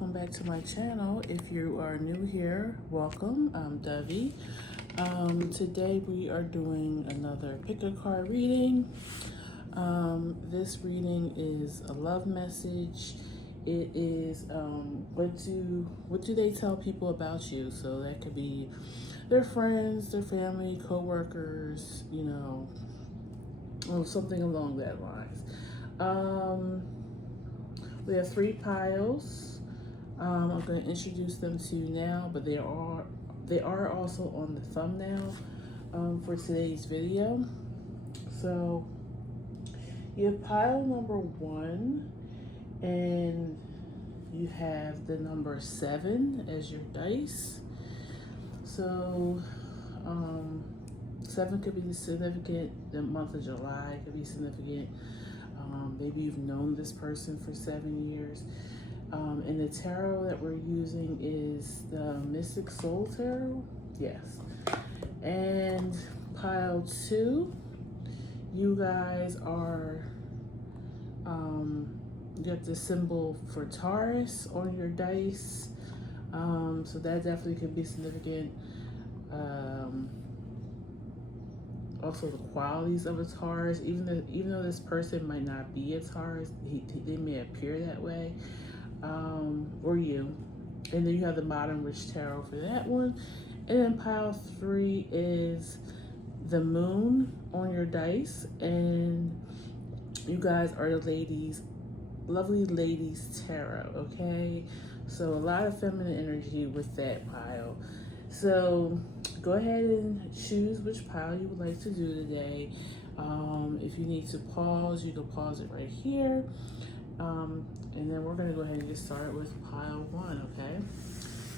welcome back to my channel. If you are new here, welcome. I'm Dovey. Today we are doing another pick a card reading. This reading is a love message. It is what do they tell people about you? So that could be their friends, their family, co-workers, or something along that lines. We have 3 piles. I'm going to introduce them to you now, but they are also on the thumbnail for today's video. So you have pile number 1, and you have the number 7 as your dice. So 7 could be significant. The month of July could be significant. Maybe you've known this person for 7 years. And the tarot that we're using is the Mystic Soul Tarot. Yes. And pile 2, you guys are, you got the symbol for Taurus on your dice. So that definitely could be significant. Also the qualities of a Taurus, even though this person might not be a Taurus, they may appear that way, or you. And then you have the Modern Witch Tarot for that one. And then pile 3 is the Moon on your dice, and you guys are the ladies, lovely ladies tarot. Okay, so a lot of feminine energy with that pile. So go ahead and choose which pile you would like to do today. If you need to pause, you can pause it right here. And then we're gonna go ahead and get started with pile 1, okay?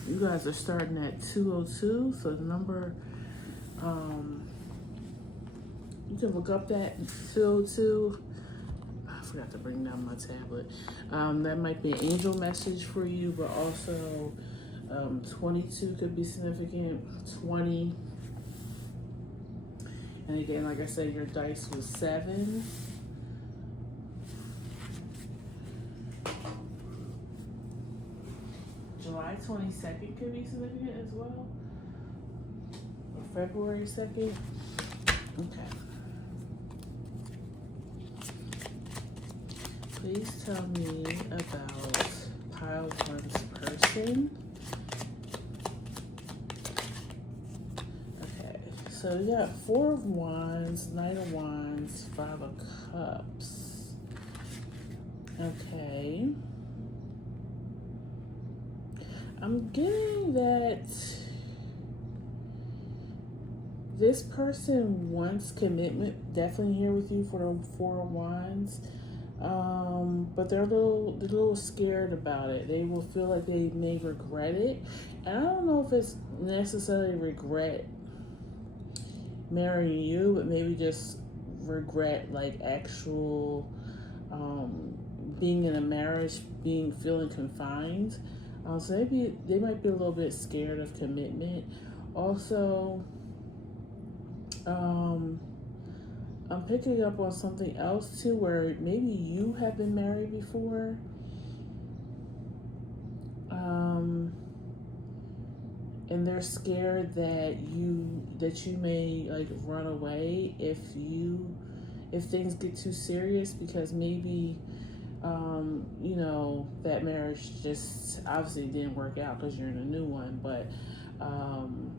You guys are starting at 202, so the number, you can look up that 202. I forgot to bring down my tablet. That might be an angel message for you, but also 22 could be significant, 20. And again, like I said, your dice was 7. July 22nd could be significant as well. Or February 2nd. Okay. Please tell me about pile 1's person. So we got 4 of Wands, Knight of Wands, 5 of Cups. Okay. I'm getting that this person wants commitment, definitely here with you for the 4 of Wands. But they're a little scared about it. They will feel like they may regret it. And I don't know if it's necessarily regret marrying you, but maybe just regret like actual being in a marriage, feeling confined. So maybe they might be a little bit scared of commitment. Also, I'm picking up on something else too, where maybe you have been married before. And they're scared that you may like run away if things get too serious, because maybe that marriage just obviously didn't work out because you're in a new one, but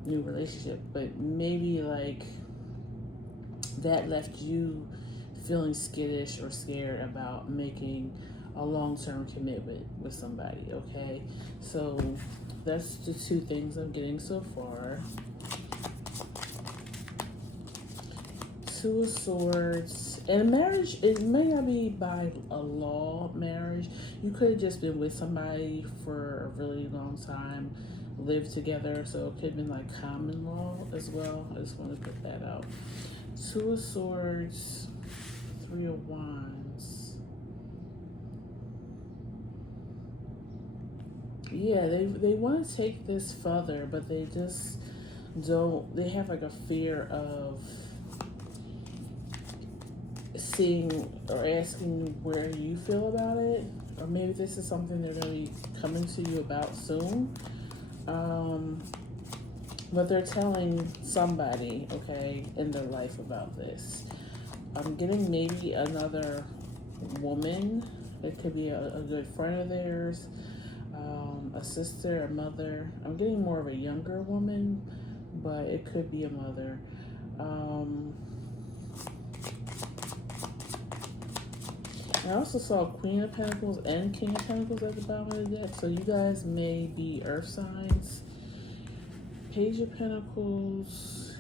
new relationship, but maybe like that left you feeling skittish or scared about making a long-term commitment with somebody. Okay, so that's the 2 things I'm getting so far. 2 of Swords. And marriage, it may not be by a law marriage. You could have just been with somebody for a really long time, lived together, so it could have been like common law as well. I just want to put that out. 2 of Swords, 3 of Wands. Yeah, they want to take this further, but they just don't. They have like a fear of seeing or asking where you feel about it. or maybe this is something they're going to be coming to you about soon. But they're telling somebody, okay, in their life about this. I'm getting maybe another woman. It could be a good friend of theirs, a sister, a mother. I'm getting more of a younger woman, but it could be a mother. I also saw Queen of Pentacles and King of Pentacles at the bottom of the deck, so you guys may be earth signs. Page of Pentacles,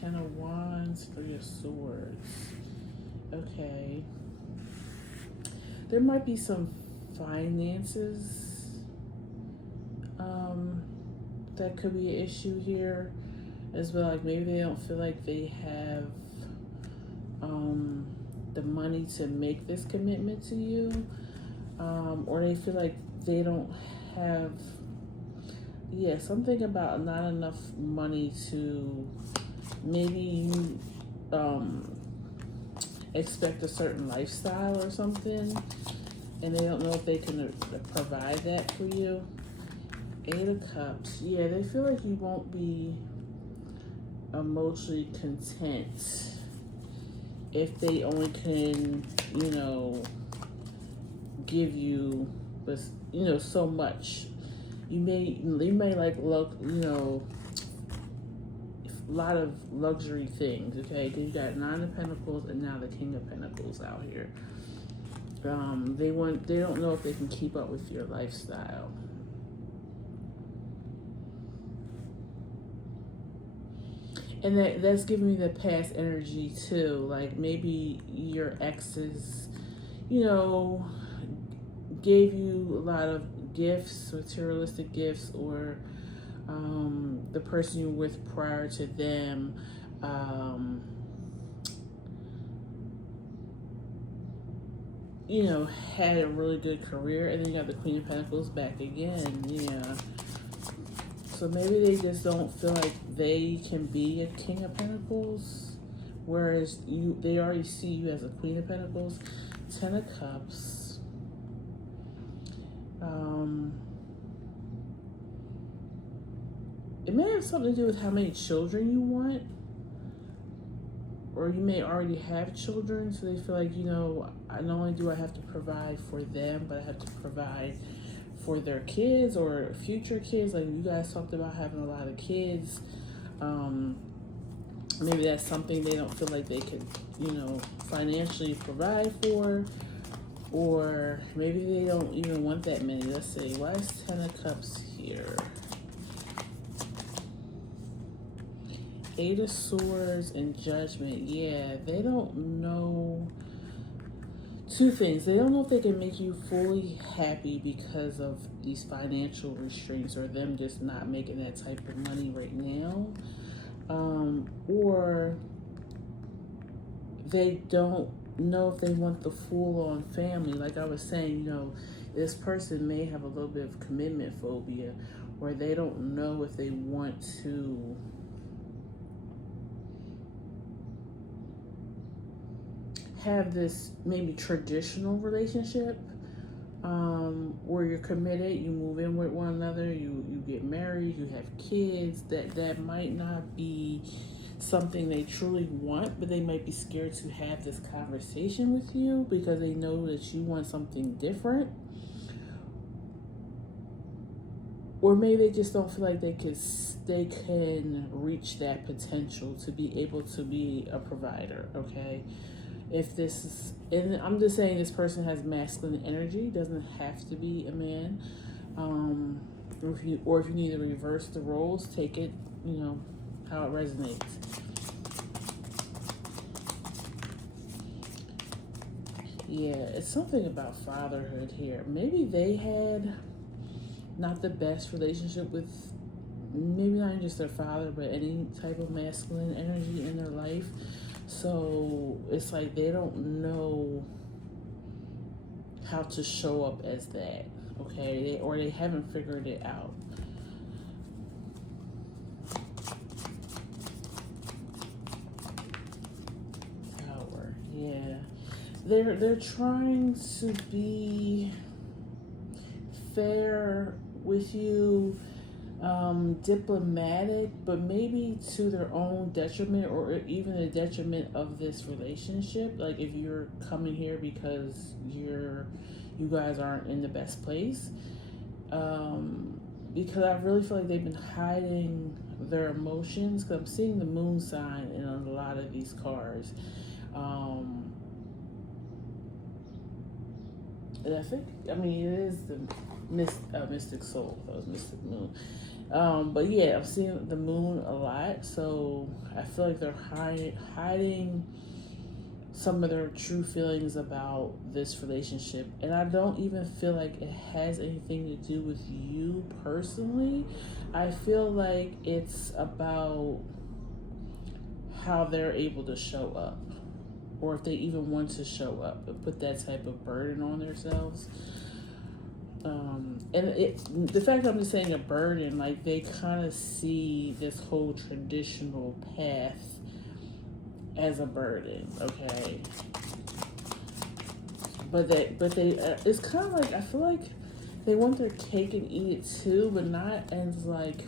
Ten of Wands, Three of Swords. Okay. There might be some finances that could be an issue here as well. Like maybe they don't feel like they have the money to make this commitment to you, or they feel like they don't have something about not enough money to maybe you expect a certain lifestyle or something, and they don't know if they can provide that for you. Eight of Cups. Yeah, they feel like you won't be emotionally content if they only can, give you, so much. You may like look, a lot of luxury things, okay? Because you got Nine of Pentacles and now the King of Pentacles out here. They don't know if they can keep up with your lifestyle. And that's giving me the past energy too. Like maybe your exes, gave you a lot of gifts, materialistic gifts, or the person you were with prior to them had a really good career, and then you got the Queen of Pentacles back again. Yeah. So maybe they just don't feel like they can be a King of Pentacles, whereas they already see you as a Queen of Pentacles. Ten of Cups. It may have something to do with how many children you want, or you may already have children, so they feel like, not only do I have to provide for them, but I have to provide for their kids or future kids. Like you guys talked about having a lot of kids. Maybe that's something they don't feel like they could, financially provide for, or maybe they don't even want that many. Let's see, why is Ten of Cups here? Eight of Swords and Judgment. Yeah, they don't know. Two things. They don't know if they can make you fully happy because of these financial restraints, or them just not making that type of money right now. Or they don't know if they want the full-on family. Like I was saying, this person may have a little bit of commitment phobia, where they don't know if they want to have this maybe traditional relationship, where you're committed, you move in with one another, you get married, you have kids. That might not be something they truly want, but they might be scared to have this conversation with you because they know that you want something different. Or maybe they just don't feel like they can reach that potential to be able to be a provider, okay? If this is, and I'm just saying this person has masculine energy, doesn't have to be a man. Or if you need to reverse the roles, take it, how it resonates. Yeah, it's something about fatherhood here. Maybe they had not the best relationship with, maybe not just their father, but any type of masculine energy in their life. So it's like they don't know how to show up as that, okay? Or they haven't figured it out. Power, yeah. They're trying to be fair with you, diplomatic, but maybe to their own detriment or even the detriment of this relationship. Like if you're coming here because you guys aren't in the best place. Because I really feel like they've been hiding their emotions. Because I'm seeing the moon sign in a lot of these cards. And I think, I mean, it is the mystic soul. That was mystic moon. But yeah, I'm seeing the moon a lot. So I feel like they're hiding some of their true feelings about this relationship. And I don't even feel like it has anything to do with you personally. I feel like it's about how they're able to show up, or if they even want to show up and put that type of burden on themselves. And the fact that I'm just saying a burden, like they kind of see this whole traditional path as a burden, okay? But they it's kind of like, I feel like they want their cake and eat it too, but not as like,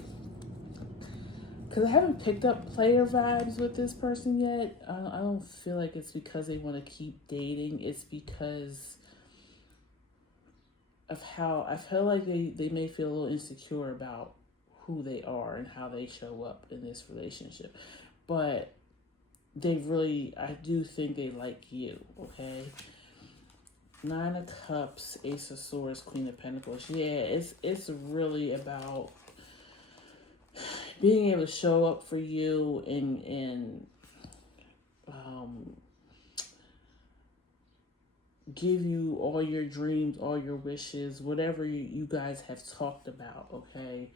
because I haven't picked up player vibes with this person yet. I don't feel like it's because they want to keep dating. It's because of how I feel like they may feel a little insecure about who they are and how they show up in this relationship. But they really, I do think they like you, okay? Nine of Cups, Ace of Swords, Queen of Pentacles. Yeah, it's really about being able to show up for you and give you all your dreams, all your wishes, whatever you guys have talked about, okay?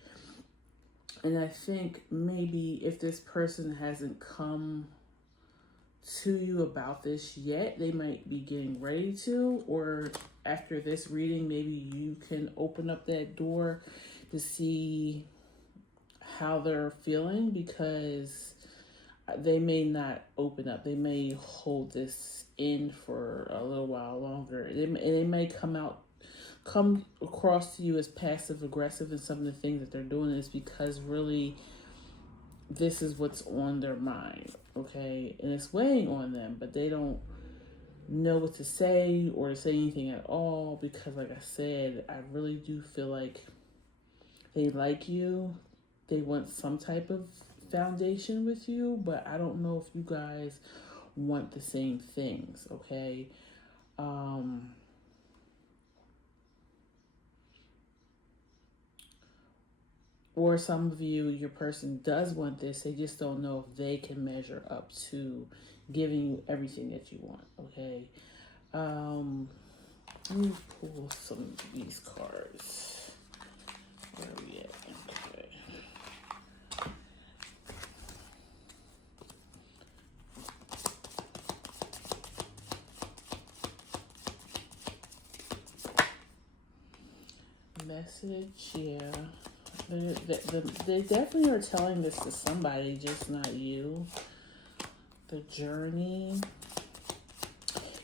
And I think maybe if this person hasn't come to you about this yet, they might be getting ready to, or after this reading, maybe you can open up that door to see how they're feeling, because they may not open up. They may hold this in for a little while longer. They may come across to you as passive aggressive, and some of the things that they're doing is because really this is what's on their mind, okay? And it's weighing on them, but they don't know what to say or to say anything at all, because like I said, I really do feel like they like you. They want some type of foundation with you, but I don't know if you guys want the same things, okay? Or some of you, your person does want this, they just don't know if they can measure up to giving you everything that you want, okay? Let me pull some of these cards. Where are we at? Okay. Message, yeah. They definitely are telling this to somebody, just not you. The journey.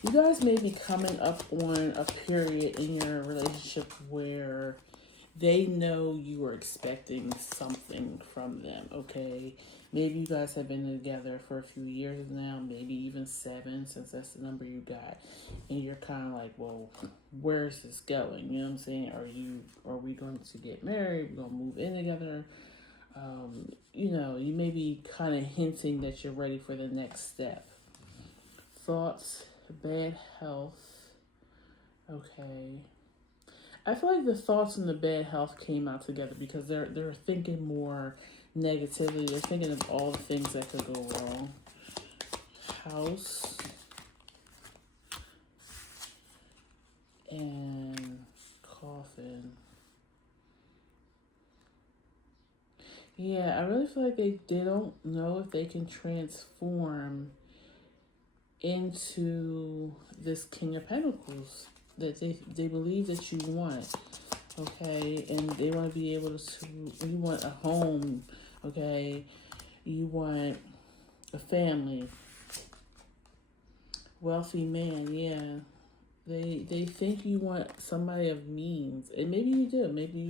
You guys may be coming up on a period in your relationship where they know you are expecting something from them, okay? Maybe you guys have been together for a few years now, maybe even 7, since that's the number you got. And you're kind of like, well, where's this going? You know what I'm saying? Are we going to get married? We're going to move in together? You know, you may be kind of hinting that you're ready for the next step. Thoughts, bad health. Okay. I feel like the thoughts and the bad health came out together because they're thinking more negatively. They're thinking of all the things that could go wrong. House and coffin. Yeah, I really feel like they don't know if they can transform into this King of Pentacles that they believe that you want, okay? And they want to be able to, you want a home, okay? You want a family. Wealthy man, yeah. They think you want somebody of means, and maybe you do. Maybe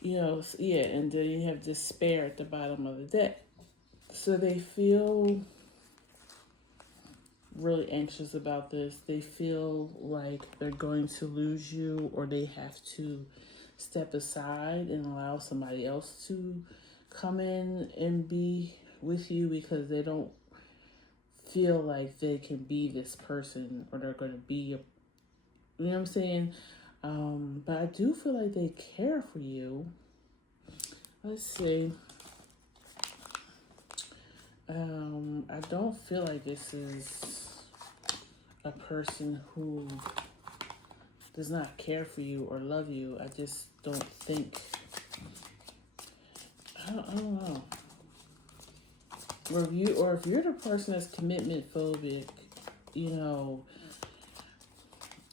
yeah, and then you have despair at the bottom of the deck. So they feel really anxious about this. They feel like they're going to lose you, or they have to step aside and allow somebody else to come in and be with you because they don't feel like they can be this person, or they're going to be a, you know what I'm saying? But I do feel like they care for you. Let's see. I don't feel like this is a person who does not care for you or love you. I just don't think. I don't know. Or if you're the person that's commitment phobic, you know,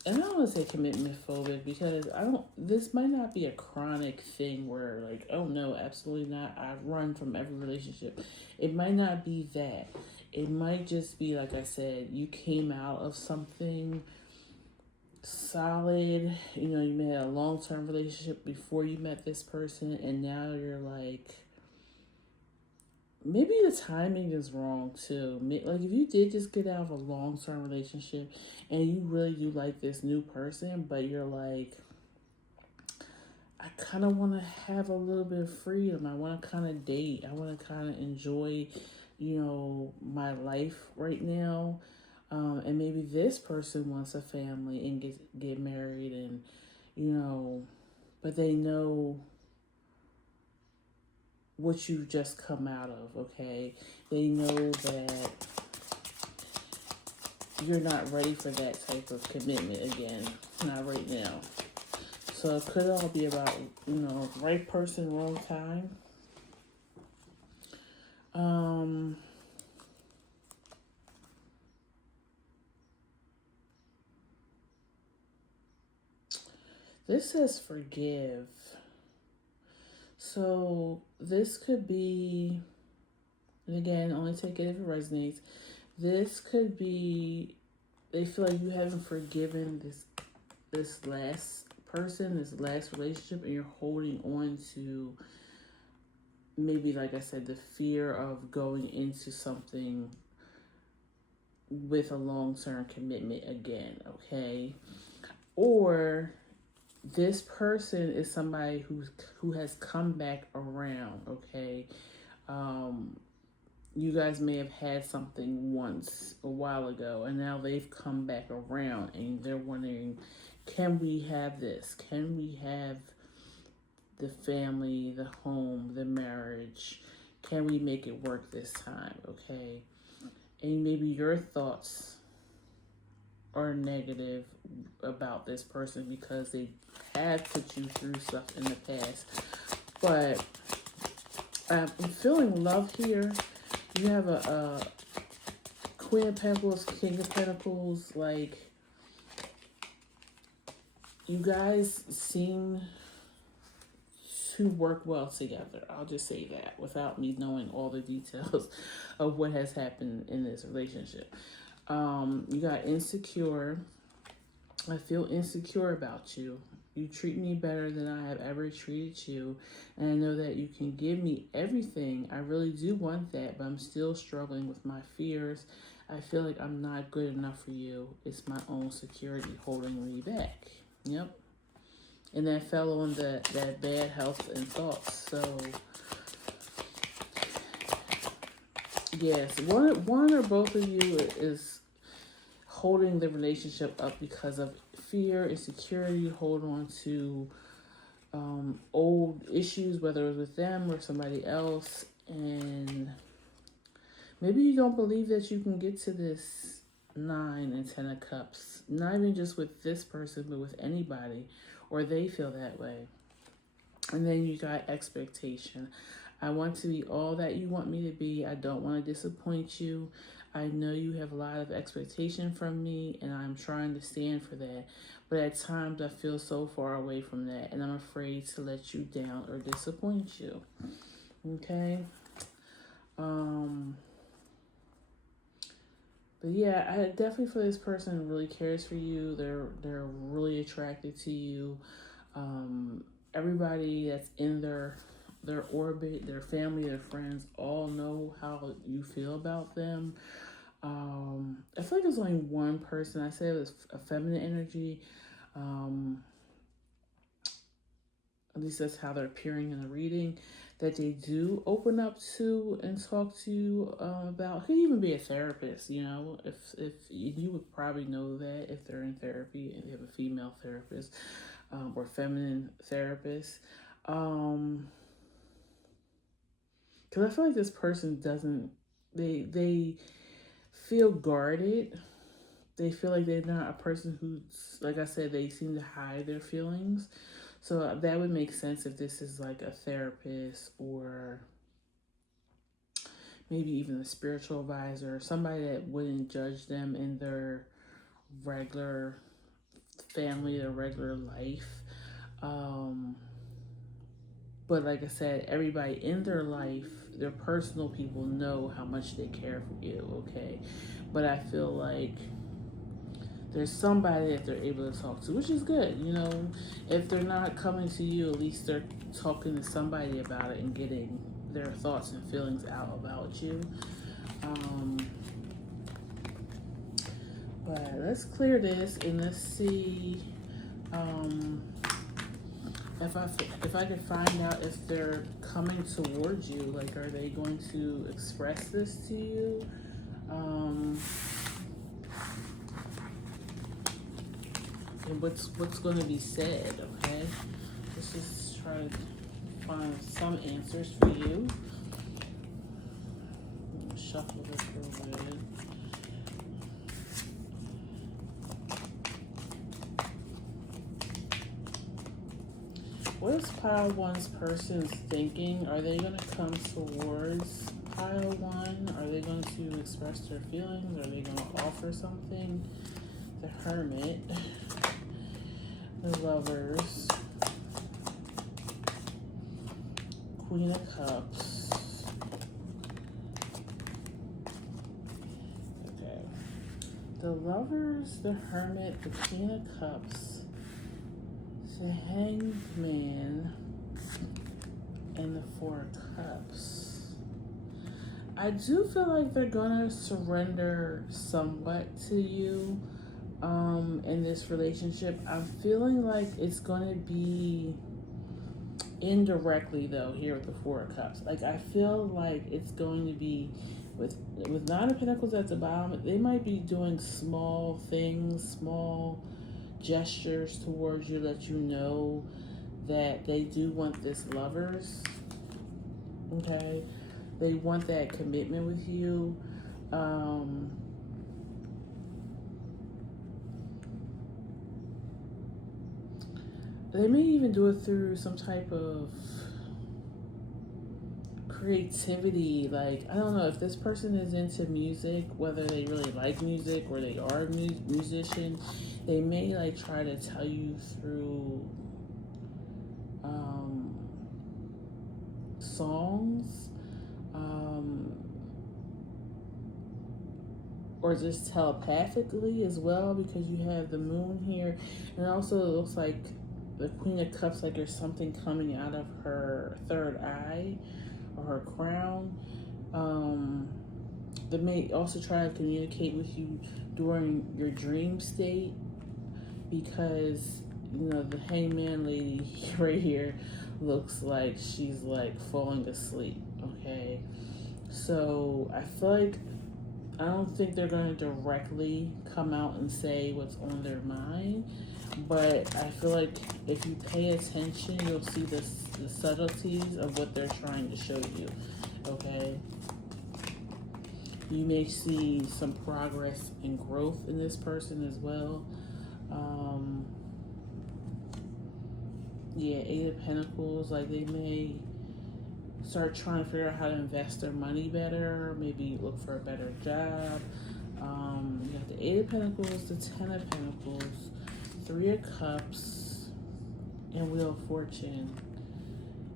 and I don't want to say commitment phobic because I don't. This might not be a chronic thing where like, oh no, absolutely not. I run from every relationship. It might not be that. It might just be like I said. You came out of something solid. You know, you made a long-term relationship before you met this person, and now you're like, maybe the timing is wrong too. Like if you did just get out of a long-term relationship and you really do like this new person, but you're like, I kind of want to have a little bit of freedom. I want to kind of date. I want to kind of enjoy, you know, my life right now. And maybe this person wants a family and get married, and you know, but they know what you've just come out of, okay? They know that you're not ready for that type of commitment again, not right now. So it could all be about, you know, right person, wrong time. This says forgive. So this could be, and again, only take it if it resonates. This could be, they feel like you haven't forgiven this last person, this last relationship, and you're holding on to maybe, like I said, the fear of going into something with a long-term commitment again, okay? Or this person is somebody who has come back around, okay? You guys may have had something once a while ago, and now they've come back around, and they're wondering, can we have this? Can we have the family, the home, the marriage? Can we make it work this time, okay? And maybe your thoughts are negative about this person because they have put you through stuff in the past. But I'm feeling love here. You have a Queen of Pentacles, King of Pentacles. Like, you guys seem to work well together. I'll just say that without me knowing all the details of what has happened in this relationship. You got insecure. I feel insecure about you. You treat me better than I have ever treated you. And I know that you can give me everything. I really do want that, but I'm still struggling with my fears. I feel like I'm not good enough for you. It's my own security holding me back. Yep. And that fell on that bad health and thoughts. So, yes, one or both of you is holding the relationship up because of fear, insecurity, hold on to old issues, whether it was with them or somebody else, and maybe you don't believe that you can get to this 9 and 10 of cups, not even just with this person, but with anybody, or they feel that way. And then you got expectation. I want to be all that you want me to be. I don't want to disappoint you. I know you have a lot of expectation from me, and I'm trying to stand for that. But at times, I feel so far away from that, and I'm afraid to let you down or disappoint you. Okay? But yeah, I definitely feel this person really cares for you. They're really attracted to you. Um, Everybody that's in their orbit, their family, their friends, all know how you feel about them. I feel like there's only one person. I said it was a feminine energy. Um, at least that's how they're appearing in the reading, that they do open up to and talk to you about. Could even be a therapist, you know, if you would probably know that if they're in therapy and they have a female therapist or feminine therapist. Because I feel like this person doesn't, they feel guarded. They feel like they're not a person who's, like I said, they seem to hide their feelings. So that would make sense if this is like a therapist or maybe even a spiritual advisor, somebody that wouldn't judge them in their regular family, their regular life. Um, but like I said, everybody in their life, their personal people know how much they care for you, okay? But I feel like there's somebody that they're able to talk to, which is good. You know, if they're not coming to you, at least they're talking to somebody about it and getting their thoughts and feelings out about you. Um, but let's clear this and let's see if I can find out if they're coming towards you. Like, are they going to express this to you? And what's going to be said, okay? Let's just try to find some answers for you. Shuffle this real good. What is pile one's person's thinking? Are they going to come towards pile one? Are they going to express their feelings? Are they going to offer something? The Hermit, the Lovers, Queen of Cups. Okay. The Lovers, the Hermit, the Queen of Cups, the Hanged Man, and the Four of Cups. I do feel like they're gonna surrender somewhat to you in this relationship. I'm feeling like it's gonna be indirectly though here with the Four of Cups. Like, I feel like it's going to be with Nine of Pentacles at the bottom. They might be doing small things, small gestures towards you, let you know that they do want this Lovers. Okay, they want that commitment with you. They may even do it through some type of creativity. Like, I don't know if this person is into music, whether they really like music or they are a musician. They may like try to tell you through songs, or just telepathically as well, because you have the Moon here, and also it looks like the Queen of Cups, like there's something coming out of her third eye or her crown. They may also try to communicate with you during your dream state, because you know the Hangman lady right here looks like she's like falling asleep. Okay, so I feel like I don't think they're going to directly come out and say what's on their mind, but I feel like if you pay attention, you'll see the subtleties of what they're trying to show you. Okay, you may see some progress and growth in this person as well. Yeah, Eight of Pentacles, like they may start trying to figure out how to invest their money better, maybe look for a better job. You got the Eight of Pentacles, the Ten of Pentacles, Three of Cups, and Wheel of Fortune.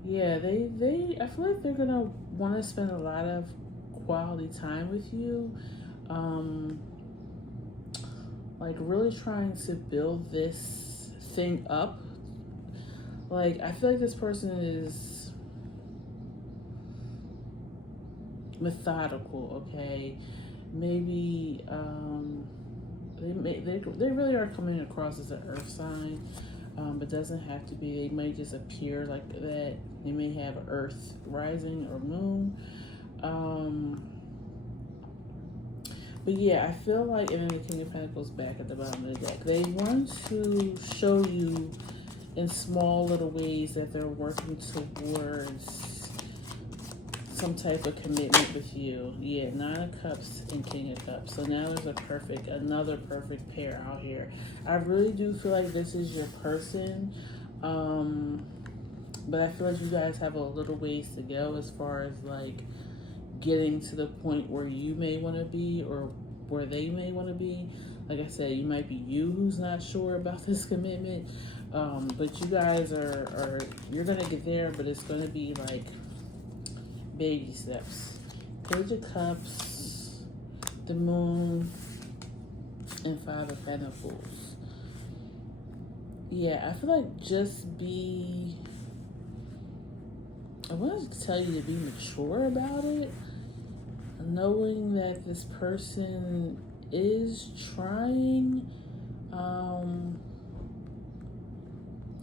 Yeah, I feel like they're gonna want to spend a lot of quality time with you. like really trying to build this thing up. Like, I feel like this person is methodical, okay? Maybe they really are coming across as an earth sign, but doesn't have to be. They might just appear like that. They may have earth rising or moon. But yeah, I feel like, and then the King of Pentacles back at the bottom of the deck, they want to show you in small little ways that they're working towards some type of commitment with you. Yeah, Nine of Cups and King of Cups. So now there's another perfect pair out here. I really do feel like this is your person. But I feel like you guys have a little ways to go as far as like getting to the point where you may want to be or where they may want to be. Like I said, you might be you who's not sure about this commitment. But you guys you're going to get there, but it's going to be like baby steps. Page of Cups, the Moon, and Five of Pentacles. Yeah, I feel like I wanted to tell you to be mature about it, knowing that this person is trying.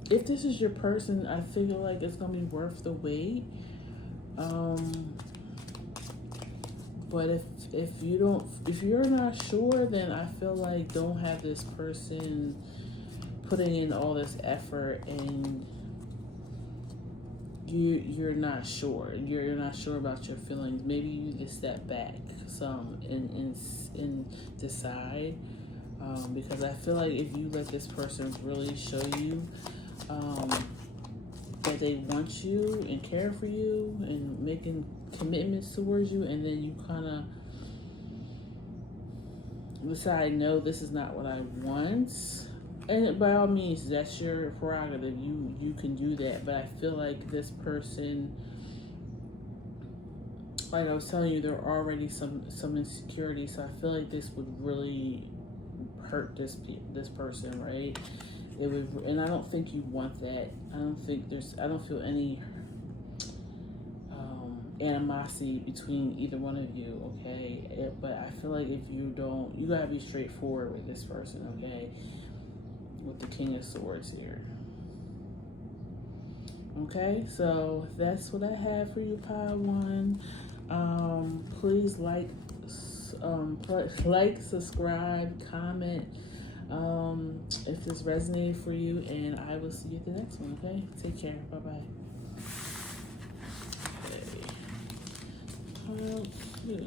If this is your person, I feel like it's gonna be worth the wait. But if you're not sure, then I feel like don't have this person putting in all this effort and you're not sure. You're not sure about your feelings. Maybe you need to step back some and decide. Because I feel like if you let this person really show you that they want you and care for you and making commitments towards you, and then you kind of decide, no, this is not what I want. And by all means, that's your prerogative. You can do that. But I feel like this person, like I was telling you, there are already some insecurity. So I feel like this would really hurt this person, right? It would, and I don't think you want that. I don't feel any animosity between either one of you, okay? But I feel like if you don't, you gotta be straightforward with this person, okay? With the King of Swords here. Okay, so that's what I have for you, Pile 1. Please like, subscribe, comment if this resonated for you, and I will see you at the next one, okay? Take care. Bye-bye. Okay. Pile 2.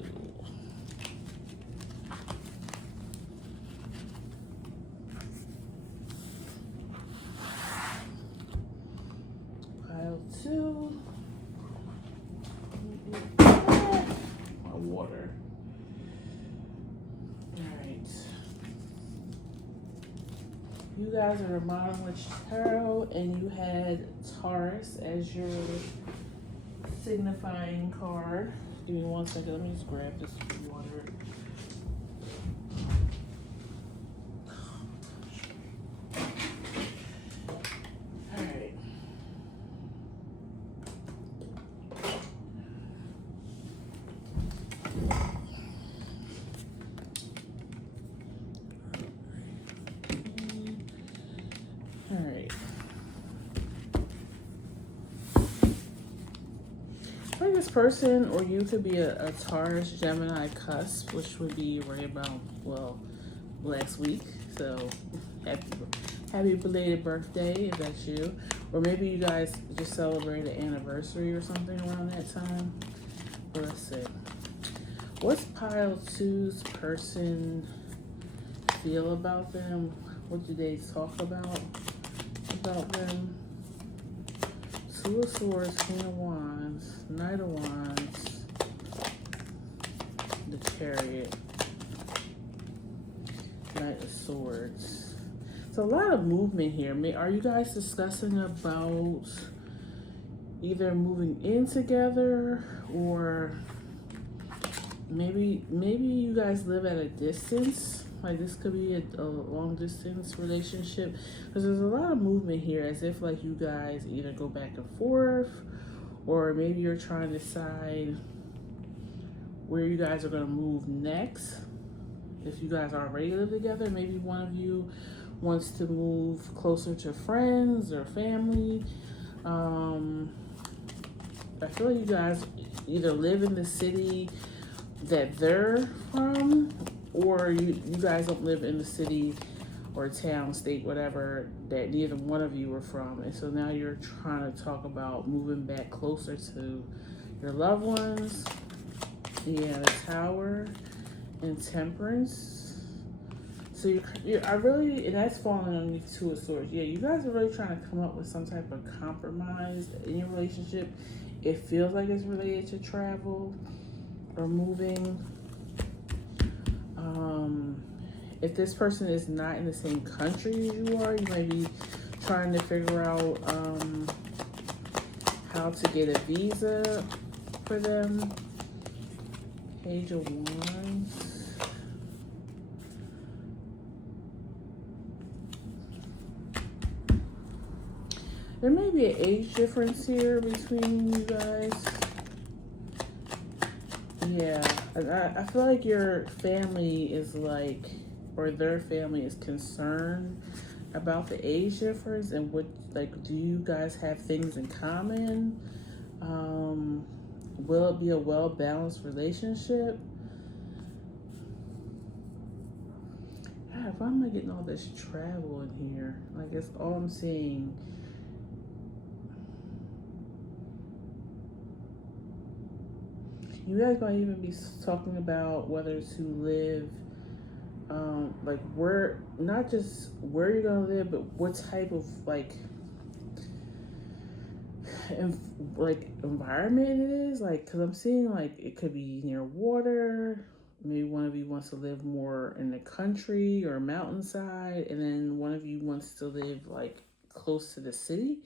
Pile 2. My water. Alright. You guys are a Modern Witch Tarot, and you had Taurus as your signifying card. Give me 1 second. Let me just grab this water. Alright. Alright. I think this person or you could be a Taurus Gemini cusp, which would be right about, well, last week. So happy belated birthday if that's you. Or maybe you guys just celebrate an anniversary or something around that time. But let's see. What's Pile 2's person feel about them? What do they talk about them? Two of Swords, Queen of Wands, Knight of Wands, the Chariot, Knight of Swords. So a lot of movement here. Are you guys discussing about either moving in together, or maybe you guys live at a distance? Like this could be a long distance relationship because there's a lot of movement here, as if like you guys either go back and forth, or maybe you're trying to decide where you guys are going to move next. If you guys already live together, maybe one of you wants to move closer to friends or family. I feel like you guys either live in the city that they're from, or you guys don't live in the city or town, state, whatever, that neither one of you are from. And so now you're trying to talk about moving back closer to your loved ones. Yeah, the Tower and Temperance. So I really, and that's falling underneath Two of Swords. Yeah, you guys are really trying to come up with some type of compromise in your relationship. It feels like it's related to travel or moving. If this person is not in the same country as you are, you may be trying to figure out how to get a visa for them. Page of Wands. There may be an age difference here between you guys. Yeah, I feel like your family is like, or their family is concerned about the age difference and what, like, do you guys have things in common? Will it be a well-balanced relationship? God, why am I getting all this travel in here? Like, that's all I'm seeing. You guys might even be talking about whether to live, like where, not just where you're gonna live, but what type of like environment it is. Like, because I'm seeing like it could be near water. Maybe one of you wants to live more in the country or mountainside, and then one of you wants to live like close to the city.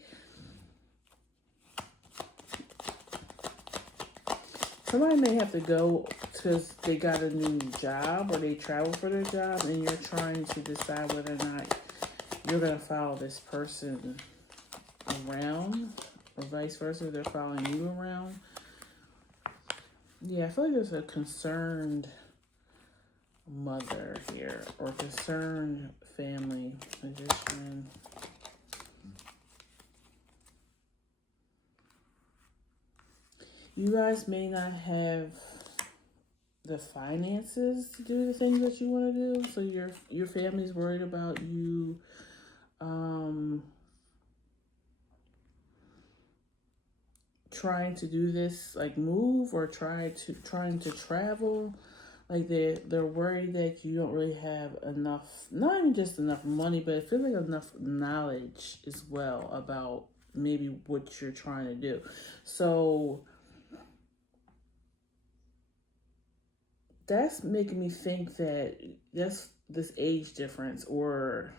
Somebody may have to go because they got a new job or they travel for their job, and you're trying to decide whether or not you're going to follow this person around, or vice versa, they're following you around. Yeah, I feel like there's a concerned mother here, or concerned family position. You guys may not have the finances to do the things that you want to do, so your family's worried about you trying to do this, like move, or trying to travel. Like they're worried that you don't really have enough, not even just enough money, but I feel like enough knowledge as well about maybe what you're trying to do. So that's making me think that that's this age difference, or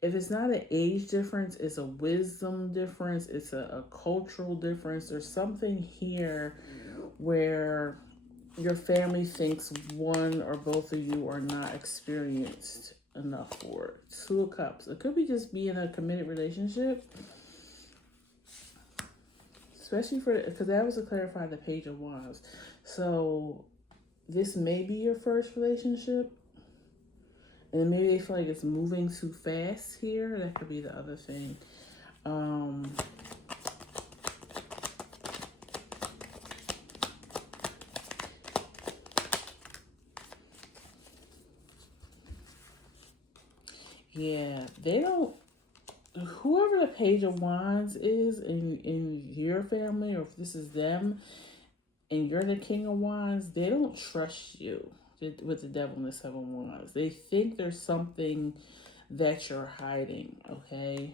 if it's not an age difference, it's a wisdom difference, it's a cultural difference. There's something here where your family thinks one or both of you are not experienced enough for it. Two of Cups. It could be just being a committed relationship, especially because that was to clarify the Page of Wands. So this may be your first relationship, and maybe they feel like it's moving too fast here. That could be the other thing. Yeah, they don't, whoever the Page of Wands is in your family, or if this is them and you're the King of Wands, they don't trust you with the Devil and the Seven of Wands. They think there's something that you're hiding, okay?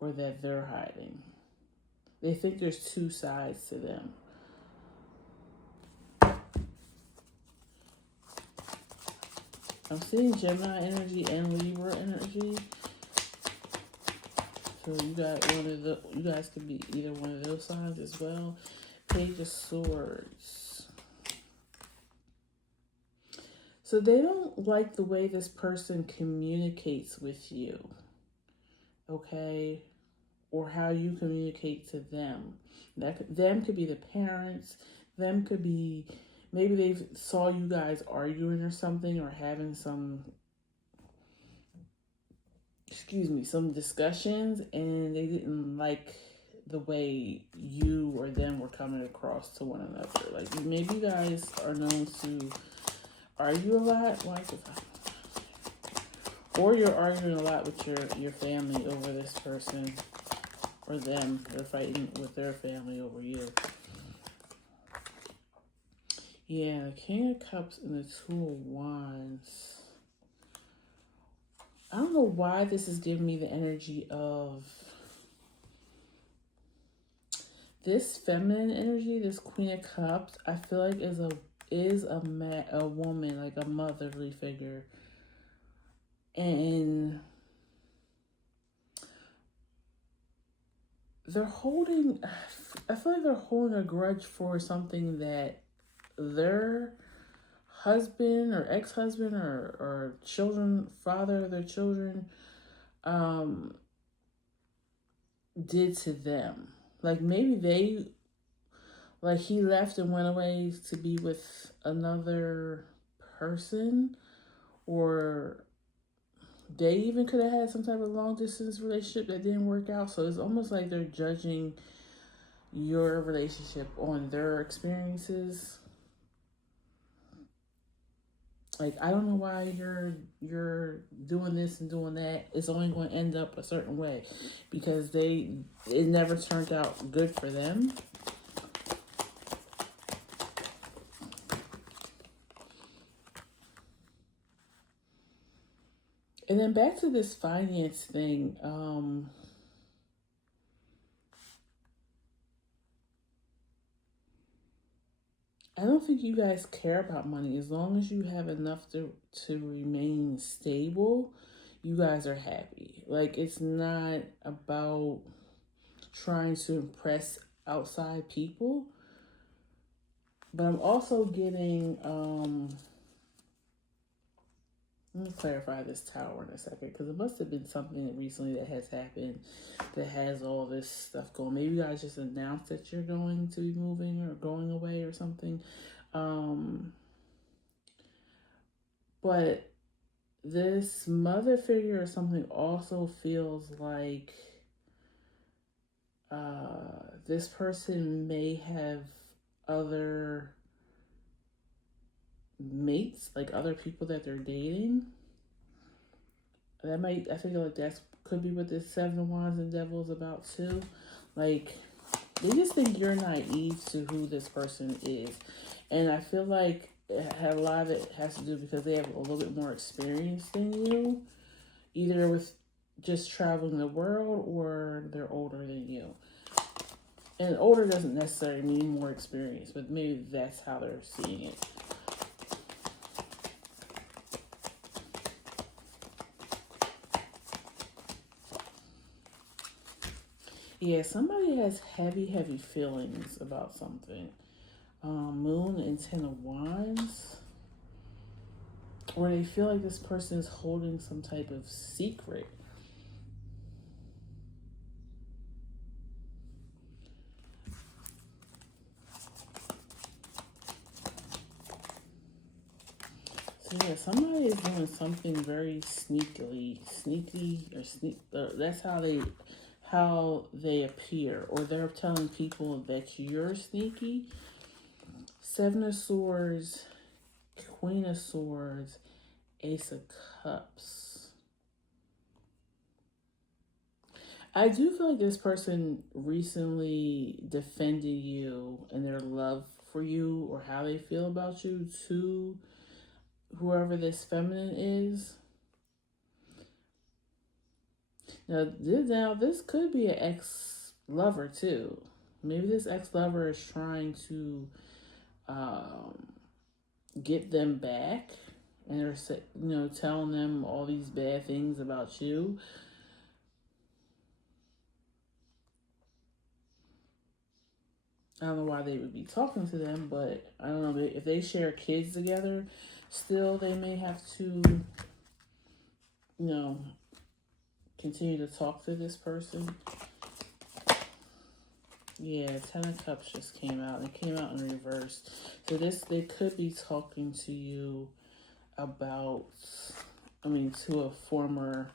Or that they're hiding. They think there's two sides to them. I'm seeing Gemini energy and Libra energy. So you got one of the, you guys could be either one of those signs as well. Page of Swords. So they don't like the way this person communicates with you, okay? Or how you communicate to them. Them could be the parents, them could be maybe they saw you guys arguing or something, or having some some discussions, and they didn't like the way you or them were coming across to one another. Like maybe you guys are known to argue a lot, or you're arguing a lot with your family over this person, or them. They're fighting with their family over you. Yeah, the King of Cups and the Two of Wands. I don't know why this is giving me the energy of this feminine energy, this Queen of Cups. I feel like is a woman, like a motherly figure, and they're holding. I feel like they're holding a grudge for something that their husband or ex-husband or father of their children did to them. Like maybe he left and went away to be with another person, or they even could have had some type of long distance relationship that didn't work out. So it's almost like they're judging your relationship on their experiences. Like, I don't know why you're doing this and doing that. It's only going to end up a certain way, because it never turned out good for them. And then back to this finance thing. I don't think you guys care about money. As long as you have enough to remain stable, you guys are happy. Like, it's not about trying to impress outside people. But I'm also getting let me clarify this tower in a second, because it must have been something recently that has happened that has all this stuff going. Maybe you guys just announced that you're going to be moving or going away or something. But this mother figure or something also feels like this person may have other mates, like other people that they're dating. I feel like that could be what this Seven of Wands and Devil is about too. Like, they just think you're naive to who this person is. And I feel like a lot of it has to do because they have a little bit more experience than you, either with just traveling the world, or they're older than you. And older doesn't necessarily mean more experience, but maybe that's how they're seeing it. Yeah, somebody has heavy feelings about something. Moon and Ten of Wands. Or they feel like this person is holding some type of secret. So yeah, somebody is doing something very sneaky, that's how they appear, or they're telling people that you're sneaky. Seven of Swords, Queen of Swords, Ace of Cups. I do feel like this person recently defended you and their love for you, or how they feel about you, to whoever this feminine is. Now this could be an ex-lover too. Maybe this ex-lover is trying to get them back, and they're telling them all these bad things about you. I don't know why they would be talking to them, but I don't know if they share kids together. Still, they may have to, you know, continue to talk to this person. Yeah, Ten of Cups just came out. It came out in reverse. So they could be talking to you about, to a former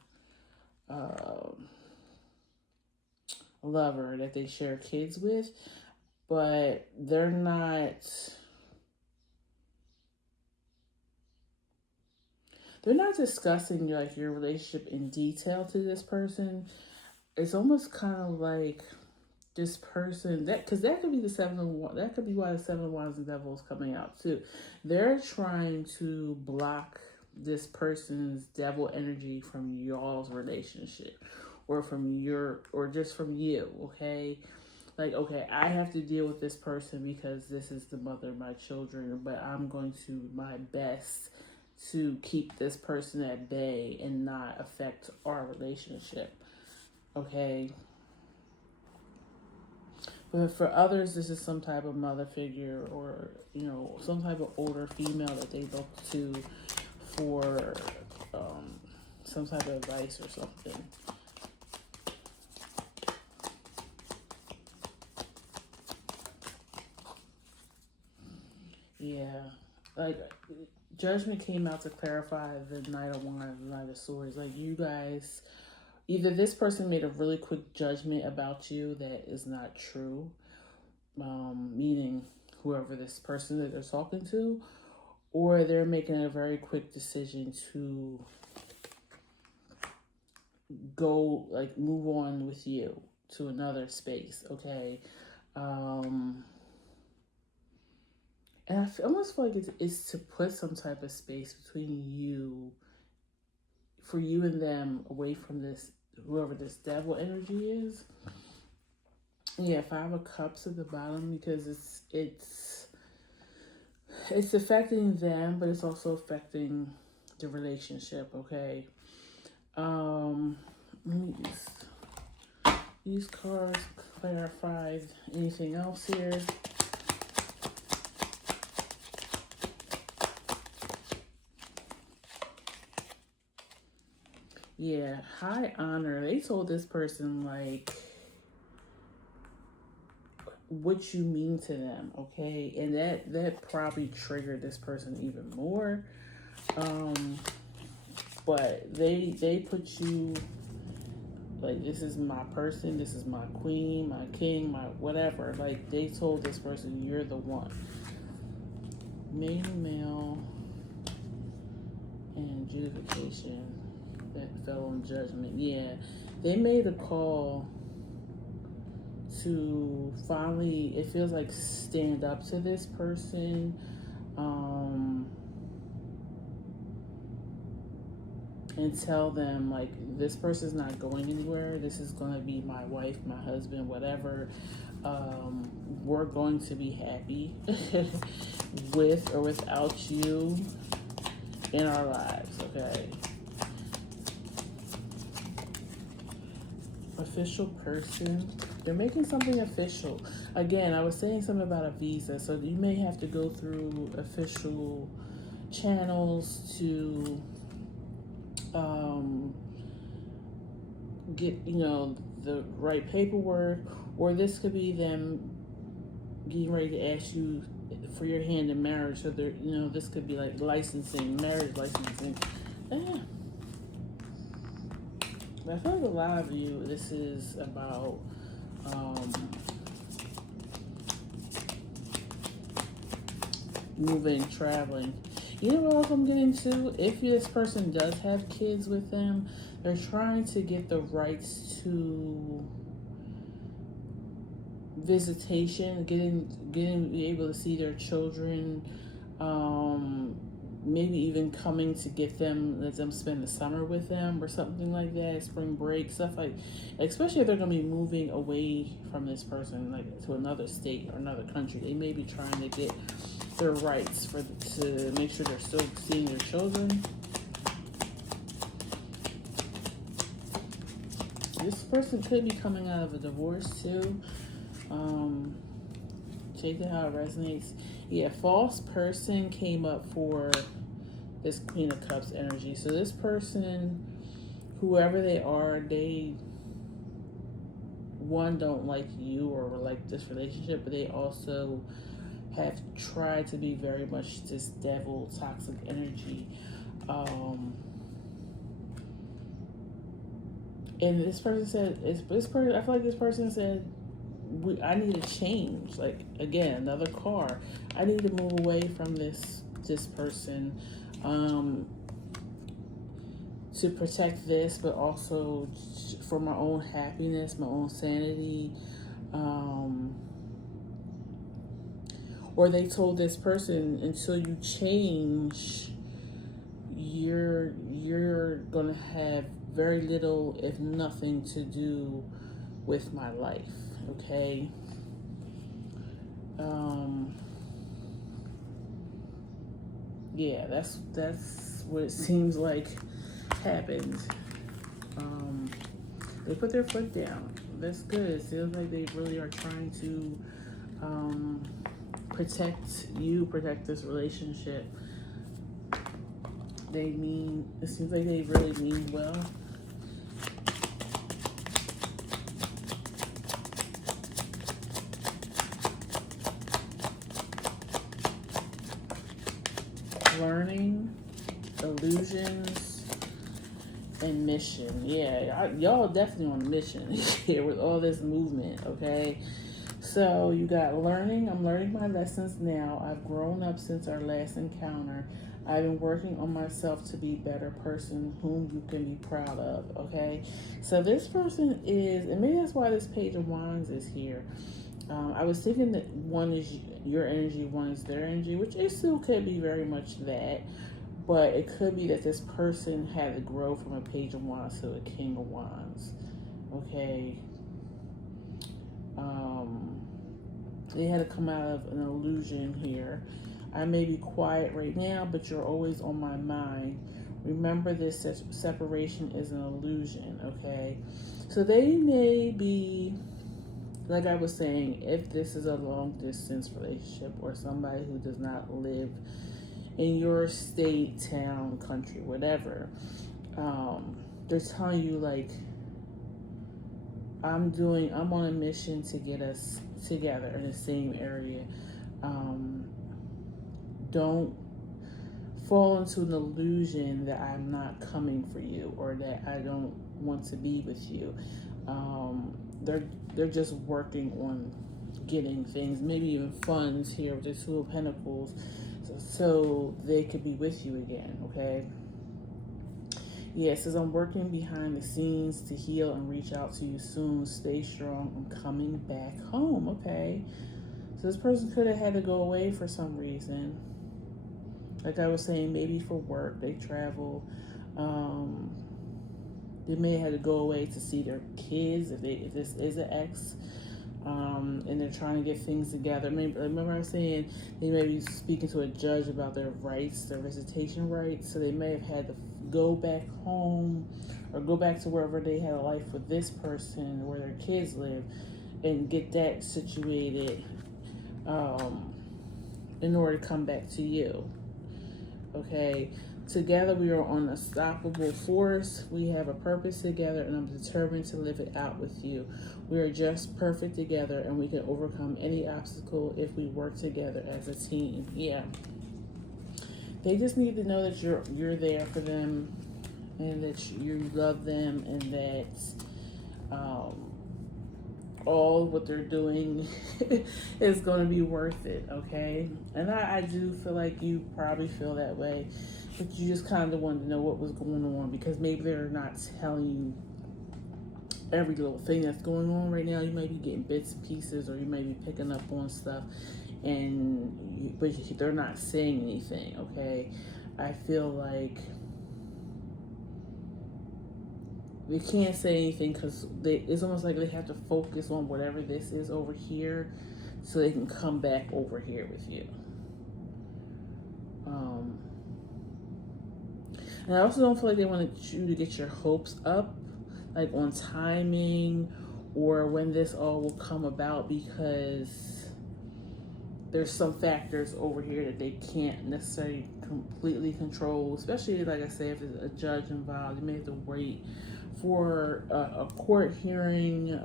lover that they share kids with, but they're not discussing like your relationship in detail to this person. It's almost kind of like this person, that because that could be the seven of wands, that could be why the seven of wands and devil is coming out too. They're trying to block this person's devil energy from y'all's relationship, or just from you. Okay, like, okay, I have to deal with this person because this is the mother of my children, but I'm going to do my best to keep this person at bay and not affect our relationship. Okay. But for others, this is some type of mother figure, or, some type of older female that they look to for some type of advice or something. Yeah. Like, Judgment came out to clarify the Knight of Wands, the Knight of Swords. Like, you guys, either this person made a really quick judgment about you that is not true, meaning whoever this person that they're talking to, or they're making a very quick decision to go, like, move on with you to another space, okay? And I almost feel like it's to put some type of space between you, for you and them, away from this, whoever this devil energy is. Yeah, Five of Cups at the bottom, because it's affecting them, but it's also affecting the relationship, okay? Let me use cards, clarify anything else here. Yeah, high honor. They told this person, like, what you mean to them, okay? And that probably triggered this person even more. But they put you, like, this is my person, this is my queen, my king, my whatever. Like, they told this person, you're the one. Main male and justification that fell on Judgment. Yeah, they made a call to finally, it feels like, stand up to this person, and tell them, like, this person's not going anywhere. This is going to be my wife, my husband, whatever. We're going to be happy with or without you in our lives, okay? Official person. They're making something official. Again, I was saying something about a visa, so you may have to go through official channels to get, the right paperwork, or this could be them getting ready to ask you for your hand in marriage. So there, this could be like licensing, marriage licensing. Yeah. I feel like a lot of you, this is about moving, traveling. You know what else I'm getting to? If this person does have kids with them, they're trying to get the rights to visitation, getting able to see their children, maybe even coming to get them, let them spend the summer with them or something like that, spring break, stuff like, especially if they're going to be moving away from this person, like to another state or another country. They may be trying to get their rights to make sure they're still seeing their children. This person could be coming out of a divorce too. Take it how it resonates. Yeah, false person came up for This Queen of Cups energy. So this person, whoever they are, they, one, don't like you or like this relationship, but they also have tried to be very much this devil, toxic energy. And this person said, this person, I feel like this person said, I need to change. Like, again, another car. I need to move away from this person, to protect this, but also for my own happiness, my own sanity. Or they told this person, until you change, you're gonna have very little, if nothing, to do with my life. Okay. Yeah, that's what it seems like happened. They put their foot down. That's good. It feels like they really are trying to protect you, protect this relationship. It seems like they really mean well. Learning, illusions, and mission. Yeah, y'all definitely on a mission here with all this movement, okay? So you got learning. I'm learning my lessons now. I've grown up since our last encounter. I've been working on myself to be a better person whom you can be proud of, okay? So this person is, and maybe that's why this Page of Wands is here. I was thinking that one is your energy, one is their energy, which it still could be very much that, but it could be that this person had to grow from a Page of Wands to a King of Wands, okay? They had to come out of an illusion here. I may be quiet right now, but you're always on my mind. Remember, this separation is an illusion, okay? So they may be, like I was saying, if this is a long distance relationship or somebody who does not live in your state, town, country, whatever, they're telling you, like, I'm on a mission to get us together in the same area. Don't fall into an illusion that I'm not coming for you or that I don't want to be with you. They're just working on getting things, maybe even funds here with the Two of Pentacles, so they could be with you again, okay? Yeah, it says, I'm working behind the scenes to heal and reach out to you soon. Stay strong. I'm coming back home, okay? So this person could have had to go away for some reason. Like I was saying, maybe for work, they travel. They may have had to go away to see their kids if this is an ex, and they're trying to get things together. Maybe, remember I was saying they may be speaking to a judge about their rights, their visitation rights, so they may have had to go back home or go back to wherever they had a life with this person, where their kids live, and get that situated in order to come back to you. Okay, together we are an unstoppable force. We have a purpose together, and I'm determined to live it out with you. We are just perfect together, and we can overcome any obstacle if we work together as a team. Yeah, they just need to know that you're there for them, and that you love them, and that all what they're doing is going to be worth it, okay? And I do feel like you probably feel that way, but you just kind of wanted to know what was going on, because maybe they're not telling you every little thing that's going on right now. You might be getting bits and pieces, or you might be picking up on stuff, but they're not saying anything, okay? I feel like they can't say anything because it's almost like they have to focus on whatever this is over here so they can come back over here with you. And I also don't feel like they want you to get your hopes up, like on timing or when this all will come about, because there's some factors over here that they can't necessarily completely control, especially, like I said, if there's a judge involved. You may have to wait for a court hearing,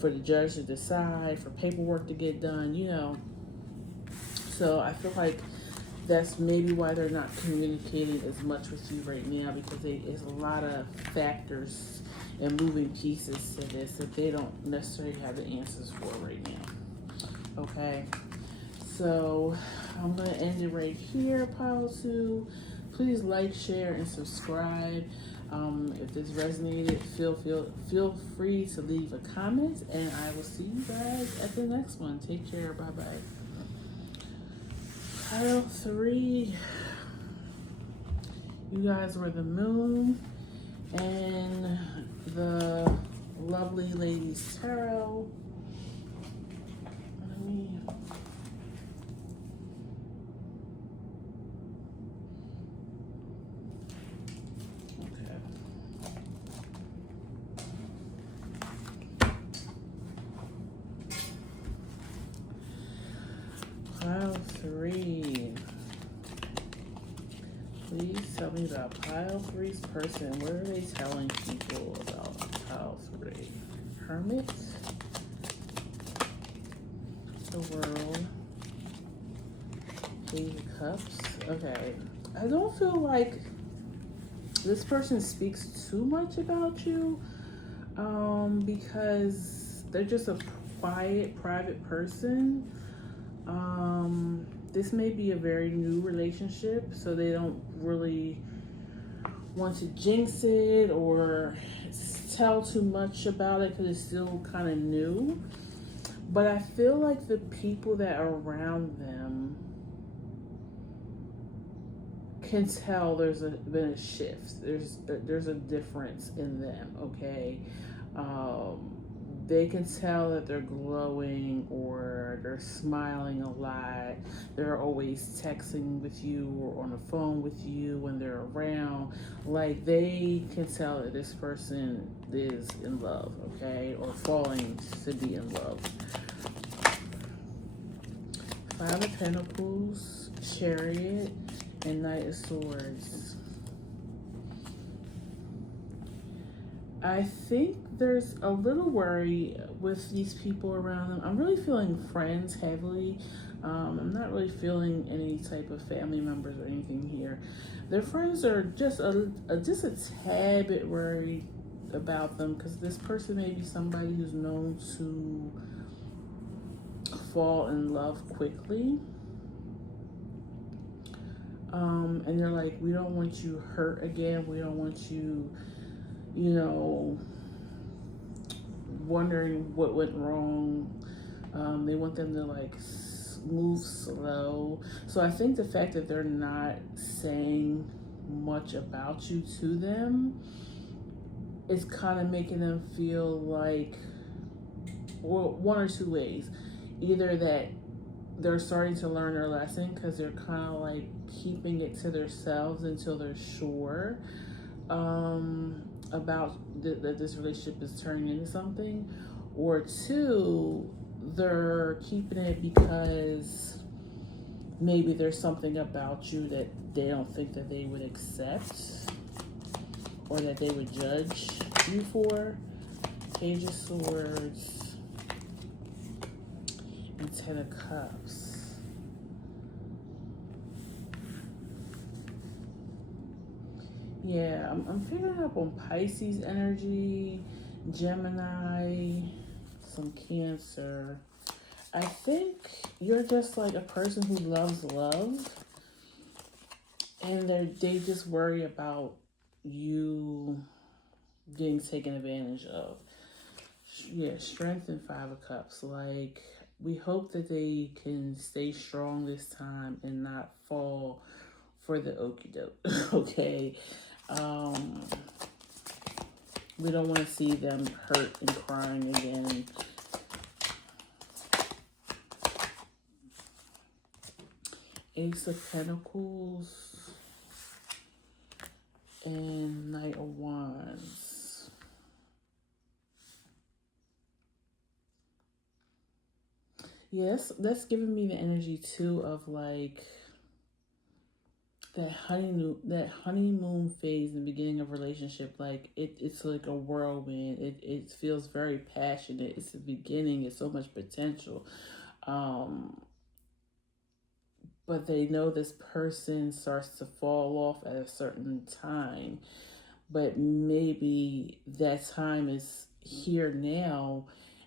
for the judge to decide, for paperwork to get done, you know. So I feel like that's maybe why they're not communicating as much with you right now, because there's a lot of factors and moving pieces to this that they don't necessarily have the answers for right now. Okay, so I'm going to end it right here, pile 2. Please like, share, and subscribe. If this resonated, feel free to leave a comment, and I will see you guys at the next one. Take care. Bye-bye. Pile 3. You guys were the moon and the lovely ladies tarot. Let me... Pile 3. Please tell me about pile 3's person. What are they telling people about pile 3? Hermit. The World. Page of Cups. Okay. I don't feel like this person speaks too much about you, because they're just a quiet, private person. This may be a very new relationship, so they don't really want to jinx it or tell too much about it because it's still kind of new. But I feel like the people that are around them can tell been a shift. There's a difference in them, okay? They can tell that they're glowing or they're smiling a lot. They're always texting with you or on the phone with you when they're around. Like, they can tell that this person is in love, okay? Or falling to be in love. 5 of Pentacles, Chariot, and Knight of Swords. I think there's a little worry with these people around them. I'm really feeling friends heavily. I'm not really feeling any type of family members or anything here. Their friends are just a tad bit worried about them, because this person may be somebody who's known to fall in love quickly. And they're like, we don't want you hurt again. We don't want you, you know, wondering what went wrong. They want them to like move slow. So I think the fact that they're not saying much about you to them is kind of making them feel like, well, one or two ways. Either that they're starting to learn their lesson because they're kind of like keeping it to themselves until they're sure about that this relationship is turning into something, or 2, they're keeping it because maybe there's something about you that they don't think that they would accept or that they would judge you for. Page of Swords and 10 of Cups. Yeah, I'm picking up on Pisces energy, Gemini, some Cancer. I think you're just like a person who loves love, and they just worry about you getting taken advantage of. Yeah, Strength and 5 of Cups. Like, we hope that they can stay strong this time and not fall for the okie doke. Okay. We don't want to see them hurt and crying again. Ace of Pentacles and Knight of Wands. Yes, that's giving me the energy too of like that honeymoon phase in the beginning of a relationship. Like it's like a whirlwind. It feels very passionate. It's the beginning. It's so much potential. Um, but they know this person starts to fall off at a certain time, but maybe that time is here now,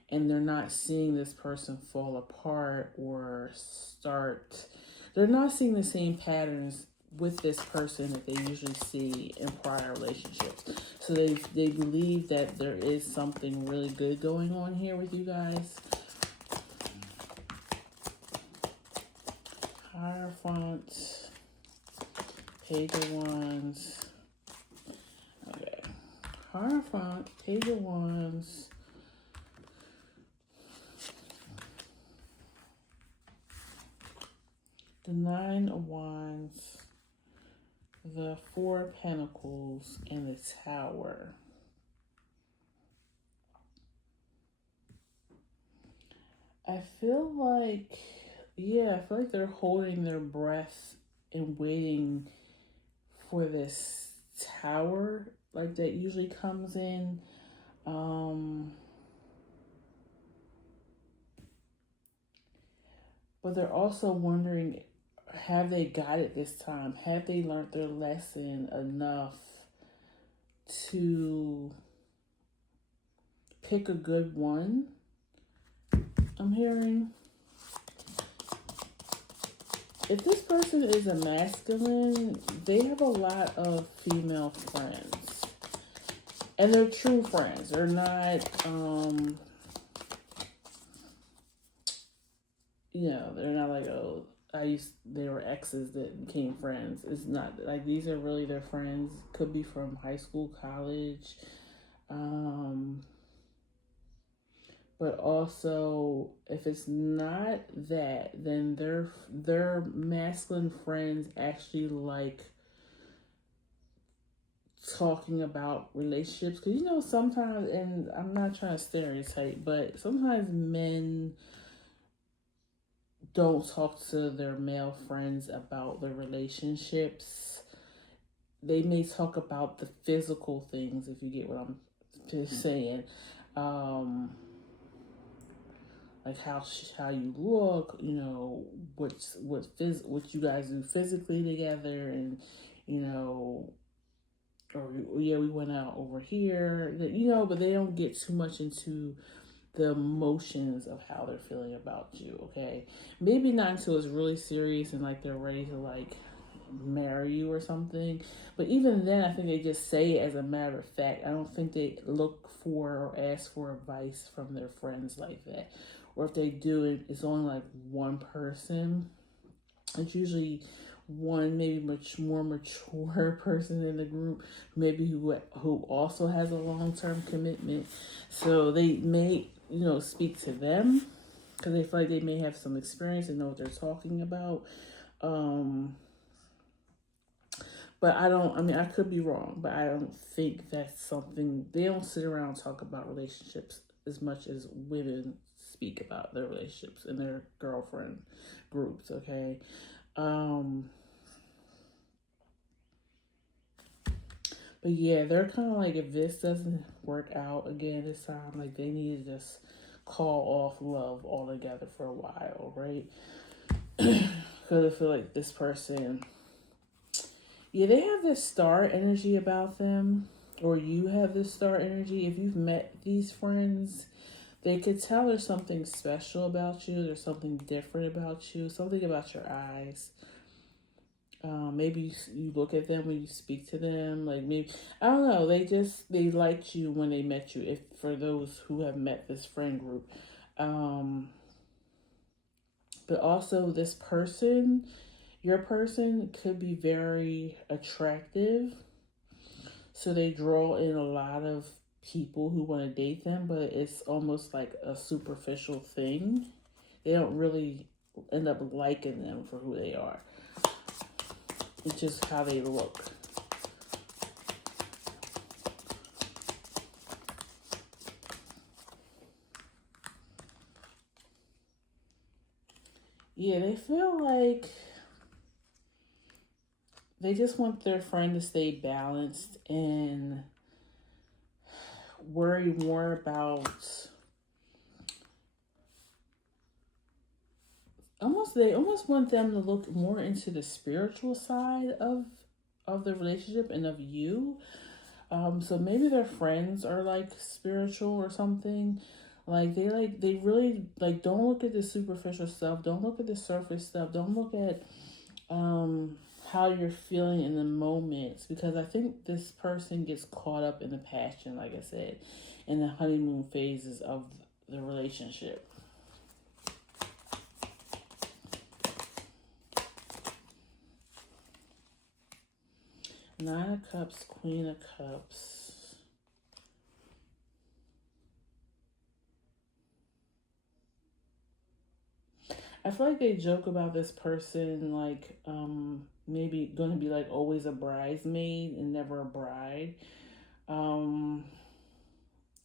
and they're not seeing this person fall apart or start, they're not seeing the same patterns with this person that they usually see in prior relationships. So they believe that there is something really good going on here with you guys. Hierophant, Page of Wands. Okay. Hierophant, Page of Wands, the Nine of Wands, the Four of Pentacles, and the Tower. I feel like, I feel like they're holding their breath and waiting for this Tower, like that usually comes in. But they're also wondering, have they got it this time? Have they learned their lesson enough to pick a good one? I'm hearing. If this person is a masculine, they have a lot of female friends. And they're true friends. They're not, they're not like, oh, they were exes that became friends. It's not like these are really their friends. Could be from high school, college. But also, if it's not that, then their masculine friends actually like talking about relationships. Because sometimes, and I'm not trying to stereotype, but sometimes men don't talk to their male friends about their relationships. They may talk about the physical things, if you get what I'm just saying. Like how you look, what you guys do physically together, and or yeah, we went out over here, but they don't get too much into the emotions of how they're feeling about you. Okay, maybe not until it's really serious and like they're ready to like marry you or something. But even then, I think they just say it as a matter of fact. I don't think they look for or ask for advice from their friends like that. Or if they do, it's only like one person. It's usually one maybe much more mature person in the group, maybe who also has a long-term commitment. So they may speak to them because they feel like they may have some experience and know what they're talking about. But I could be wrong, but I don't think that's something, they don't sit around and talk about relationships as much as women speak about their relationships in their girlfriend groups, okay? But yeah, they're kind of like, if this doesn't work out again this time, like they need to just call off love altogether for a while, right? Because I feel like this person, they have this star energy about them, or you have this star energy. If you've met these friends, they could tell there's something special about you. There's something different about you. Something about your eyes. Maybe you look at them when you speak to them. Like maybe, I don't know. They liked you when they met you. If for those who have met this friend group, but also this person, your person could be very attractive. So they draw in a lot of people who want to date them, but it's almost like a superficial thing. They don't really end up liking them for who they are. It's just how they look. Yeah, they feel like they just want their friend to stay balanced and worry more about they almost want them to look more into the spiritual side of the relationship and of you. So maybe their friends are like spiritual or something. Like they really like don't look at the superficial stuff, don't look at the surface stuff, don't look at how you're feeling in the moments, because I think this person gets caught up in the passion, like I said, in the honeymoon phases of the relationship. Nine of Cups, Queen of Cups. I feel like they joke about this person like maybe going to be like always a bridesmaid and never a bride. Um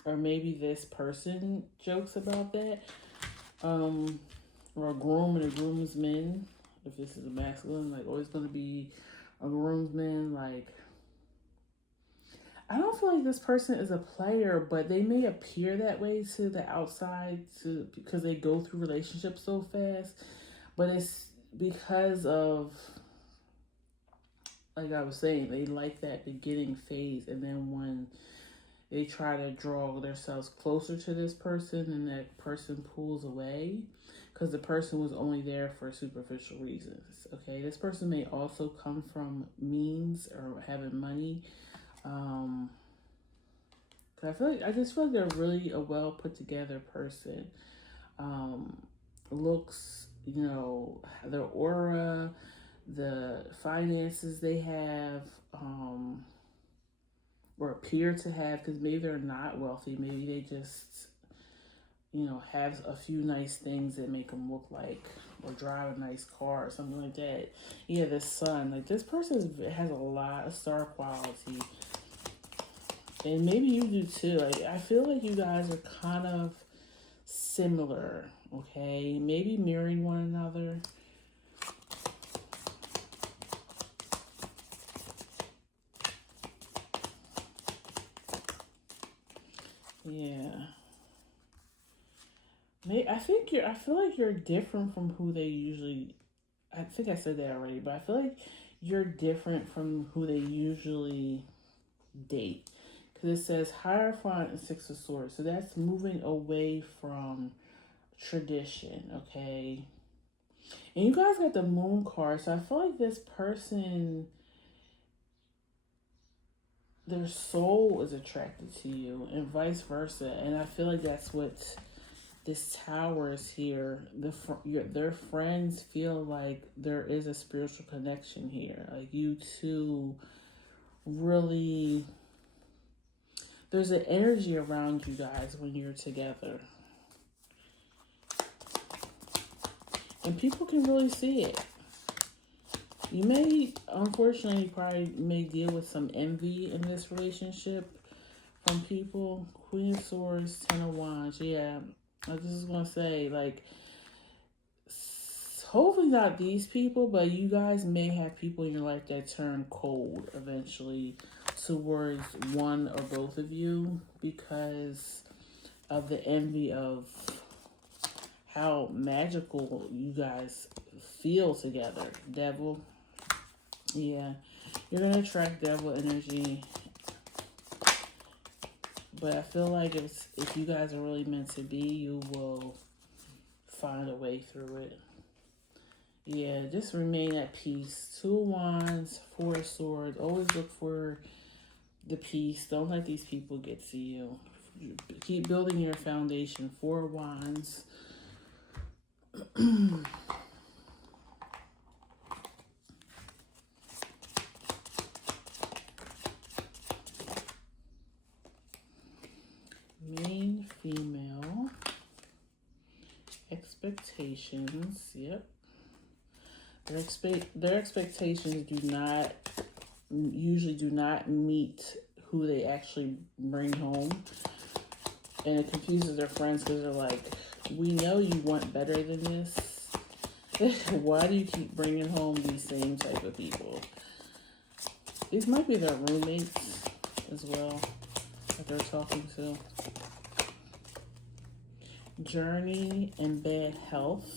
or maybe this person jokes about that. Or a groom and a groomsman. If this is a masculine, like always going to be a groomsman. Like, I don't feel like this person is a player, but they may appear that way to the outside because they go through relationships so fast. But it's because of, like I was saying, they like that beginning phase, and then when they try to draw themselves closer to this person and that person pulls away because the person was only there for superficial reasons. Okay, this person may also come from means or having money. I just feel like they're really a well put together person. Looks, their aura, the finances they have, or appear to have, because maybe they're not wealthy. Maybe they just, have a few nice things that make them look like, or drive a nice car or something like that. Yeah, the sun. Like, this person has a lot of star quality. And maybe you do too. Like, I feel like you guys are kind of similar, okay? Maybe mirroring one another. Yeah. I feel like you're different from who they usually, I think I said that already, but I feel like you're different from who they usually date. Because it says Hierophant and Six of Swords. So that's moving away from tradition, okay? And you guys got the Moon card. So I feel like this person, their soul is attracted to you and vice versa. And I feel like that's what this Tower is here. Their friends feel like there is a spiritual connection here. Like, you two really, there's an energy around you guys when you're together. And people can really see it. You may, unfortunately, probably may deal with some envy in this relationship from people. Queen of Swords, Ten of Wands. Yeah, I was just going to say, like, hopefully not these people, but you guys may have people in your life that turn cold eventually towards one or both of you because of the envy of how magical you guys feel together. Devil. Yeah, you're going to attract devil energy. But I feel like if you guys are really meant to be, you will find a way through it. Yeah, just remain at peace. Two of Wands, Four of Swords. Always look for the peace. Don't let these people get to you. Keep building your foundation. Four of Wands. Main female. Expectations. Yep. Their expectations usually do not meet who they actually bring home, and it confuses their friends because they're like, we know you want better than this, Why do you keep bringing home these same type of people? These might be their roommates as well that they're talking to. Journey and bad health.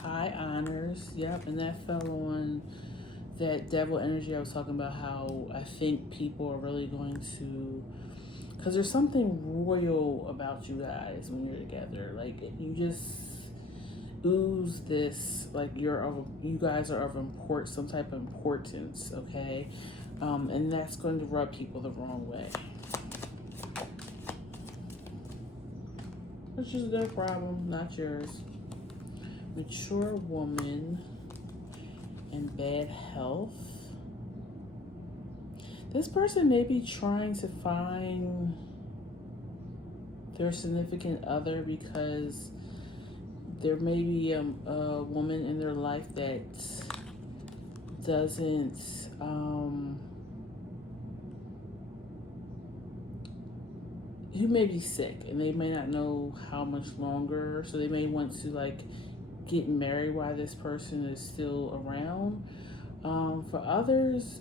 High honors. Yep, and that fell on that devil energy I was talking about, how I think people are really going to, because there's something royal about you guys when you're together. Like, you just ooze this, like you guys are of some type of importance, okay? And that's going to rub people the wrong way. It's just their problem, not yours. Mature woman and bad health. This person may be trying to find their significant other because there may be a woman in their life that doesn't who may be sick and they may not know how much longer, so they may want to like get married while this person is still around. For others,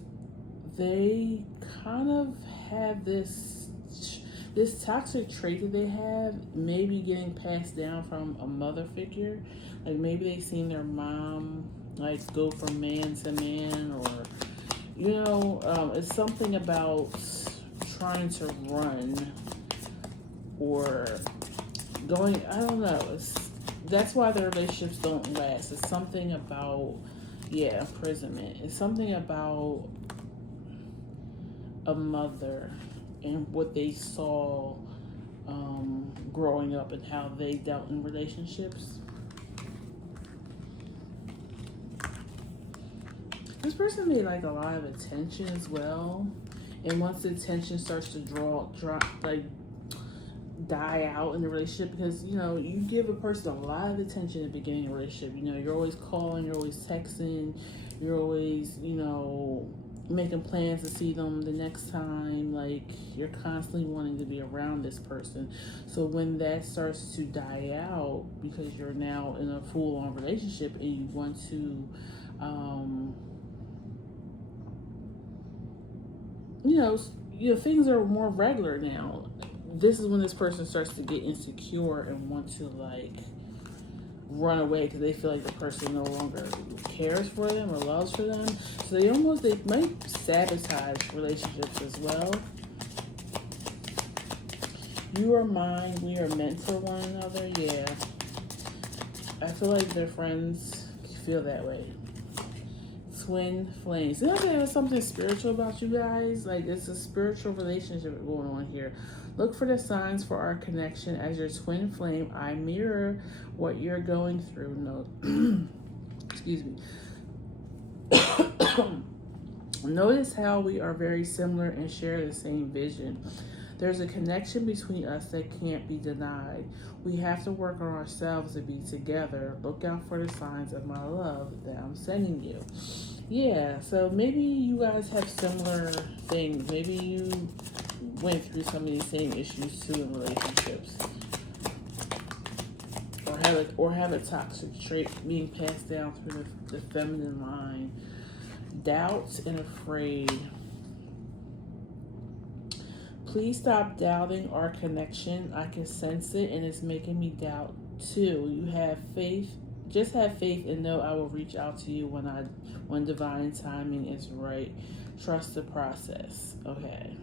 they kind of have this toxic trait that they have, maybe getting passed down from a mother figure. Like maybe they've seen their mom like go from man to man, or it's something about trying to run or going, I don't know, that's why their relationships don't last. It's something about imprisonment. It's something about a mother and what they saw growing up and how they dealt in relationships. This person may like a lot of attention as well, and once the attention starts to die out in the relationship, because you give a person a lot of attention at the beginning of a relationship. You're always calling, you're always texting, you're always making plans to see them the next time. Like, you're constantly wanting to be around this person. So when that starts to die out, because you're now in a full-on relationship and you want to things are more regular now, this is when this person starts to get insecure and want to like run away because they feel like the person no longer cares for them or loves for them. So they might sabotage relationships as well. You are mine, we are meant for one another. Yeah, I feel like their friends feel that way. Twin flames. You know, there's something spiritual about you guys. Like, it's a spiritual relationship going on here. Look for the signs for our connection. As your twin flame, I mirror what you're going through. No, excuse me. Notice how we are very similar and share the same vision. There's a connection between us that can't be denied. We have to work on ourselves to be together. Look out for the signs of my love that I'm sending you. Yeah, so maybe you guys have similar things. Maybe you went through some of these same issues too in relationships. Or have a toxic trait being passed down through the feminine line. Doubts and afraid. Please stop doubting our connection. I can sense it and it's making me doubt too. You have faith. Just have faith and know I will reach out to you when divine timing is right. Trust the process. Okay.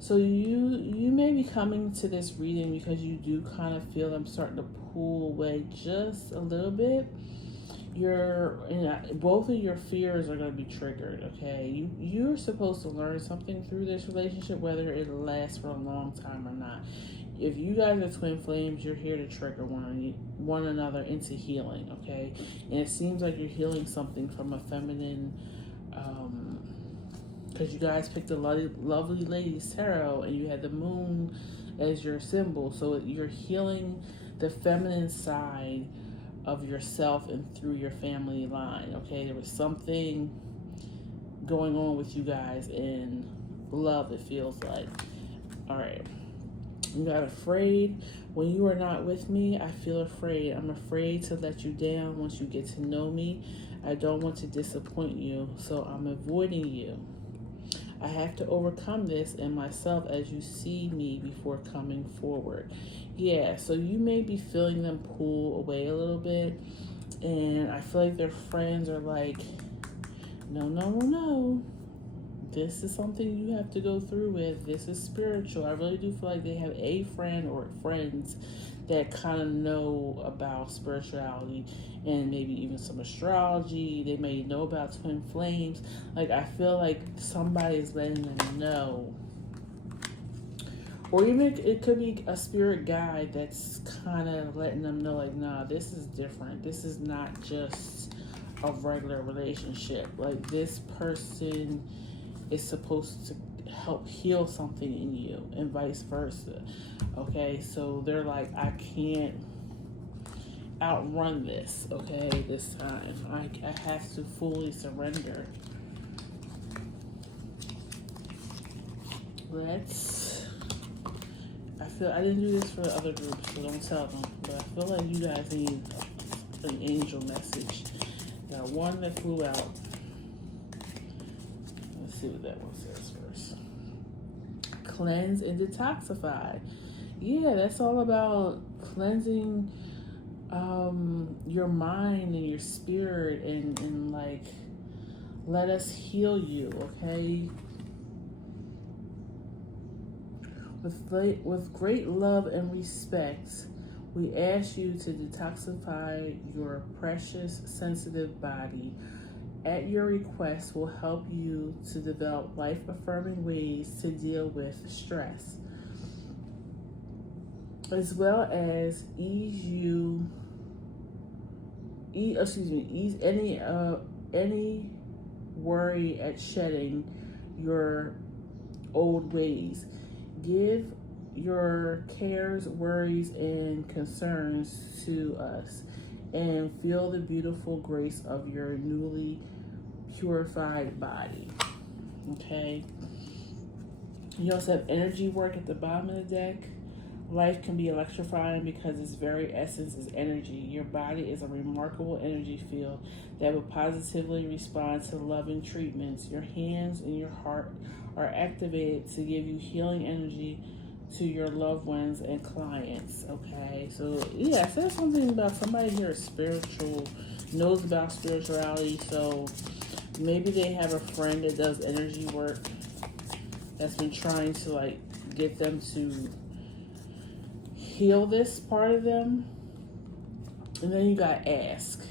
So you may be coming to this reading because you do kind of feel them starting to pull away just a little bit. Both of your fears are going to be triggered, okay? You're supposed to learn something through this relationship, whether it lasts for a long time or not. If you guys are twin flames, you're here to trigger one another into healing, okay? And it seems like you're healing something from a feminine, because you guys picked the lovely Lady's Tarot and you had the moon as your symbol. So you're healing the feminine side of yourself and through your family line. Okay, there was something going on with you guys in love, it feels like. All right. You got afraid. When you are not with me, I feel afraid. I'm afraid to let you down once you get to know me. I don't want to disappoint you, so I'm avoiding you. I have to overcome this in myself as you see me before coming forward. Yeah, so you may be feeling them pull away a little bit, and I feel like their friends are like, no, no, no, no. This is something you have to go through with. This is spiritual. I really do feel like they have a friend or friends that kind of know about spirituality and maybe even some astrology. They may know about twin flames. Like, I feel like somebody is letting them know. Or even it could be a spirit guide that's kind of letting them know, like, nah, this is different. This is not just a regular relationship. Like, this person is supposed to help heal something in you and vice versa. Okay, so they're like, I can't outrun this, okay, this time. I have to fully surrender. I didn't do this for the other groups, so don't tell them, but I feel like you guys need an angel message. Got one that flew out. Let's see what that one says first. Cleanse and detoxify. Yeah, that's all about cleansing your mind and your spirit and like, let us heal you, okay? With great love and respect, we ask you to detoxify your precious, sensitive body. At your request, will help you to develop life-affirming ways to deal with stress, as well as ease any worry at shedding your old ways. Give your cares, worries, and concerns to us, and feel the beautiful grace of your newly purified body. Okay. You also have energy work at the bottom of the deck. Life can be electrifying because its very essence is energy. Your body is a remarkable energy field that will positively respond to loving treatments. Your hands and your heart are activated to give you healing energy to your loved ones and clients. Okay, so yeah, I said something about somebody here is spiritual, knows about spirituality, so maybe they have a friend that does energy work that's been trying to like get them to heal this part of them. And then you got ask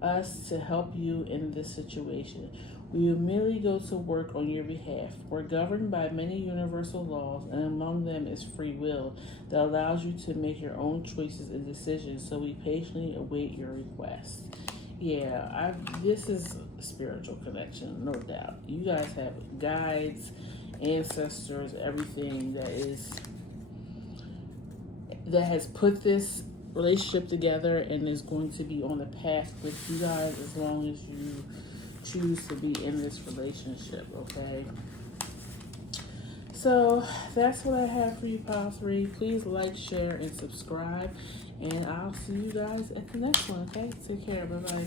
us to help you in this situation. We will merely go to work on your behalf. We're governed by many universal laws, and among them is free will that allows you to make your own choices and decisions, so we patiently await your request. Yeah, this is a spiritual connection, no doubt. You guys have guides, ancestors, everything that has put this relationship together and is going to be on the path with you guys as long as you choose to be in this relationship, okay? So that's what I have for you, Pile 3. Please like, share, and subscribe, and I'll see you guys at the next one, okay? Take care. Bye-bye.